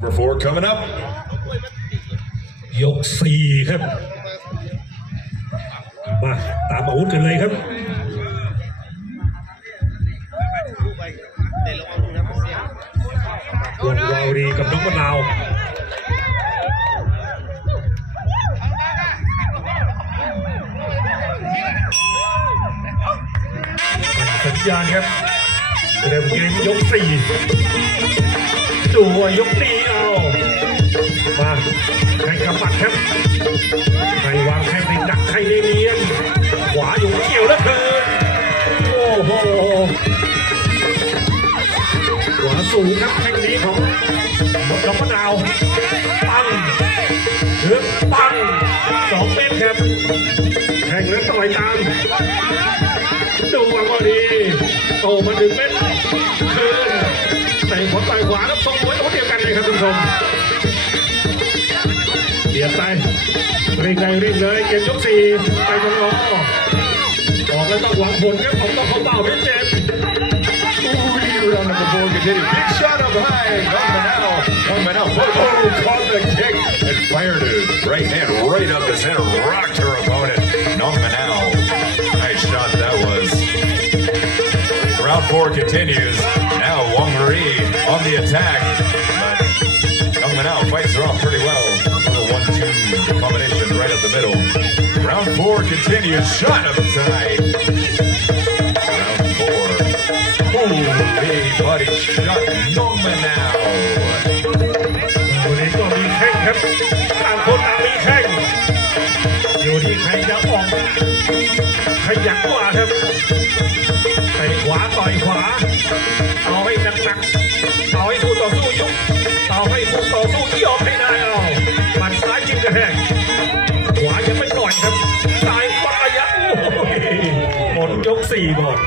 Number four coming up. ยกสี่ครับ มาตามอาวุธกันเลยครับวงวาวรีกับน้องมะนาวสัญญาณครับเริ่มเกมยกสี่ดูว่ยกนี้ ใครวางแข้งในดักใครเนียนขวาอยู่เกี่ยวแล้วเกินโอ้โหขวาสูงครับแข้งนี้ของมดดอกมะนาวปังเลือกปังสองเมตรครับแข่งแล้วต่อยตามดูว่าพอดีโตมาหนึ่งเมตรคืนแต่ขวาต่อยขวาแล้วทรงมวยต้เดียวกันเลยครับทุกผู้ชมเบียดไป รีบเลยรีบเลยเกมยกสี่ไปตรงรอออกแล้วต้องหวังผลครับผมต้องเข้าเป้าให้เจ็บ Ooh, round number four continued. Big shot up high. Young Manal. Young Manal. Oh, caught the kick and fired it. Right hand right up his head. Rocked her opponent. Young Manal. Nice shot that was. Round four continues. Now Wang Ri on the attack. But Young Manal fights her off pretty well. The middle. Round four continues. Shot up tonight. Round four. Ooh, big body shot. Young Manal. วันนี้ก็มีแข้งครับต่างคนต่างมีแข้งอยู่ที่ใครจะออกขยันกว่าครับเตะขวาต่อยขวาเอาให้หนักๆเอาให้คู่ต่อสู้ยุบเอาให้คู่ต่อสู้ยอมให้ได้เอาหมัดซ้ายจิ้มกระแทก 4บท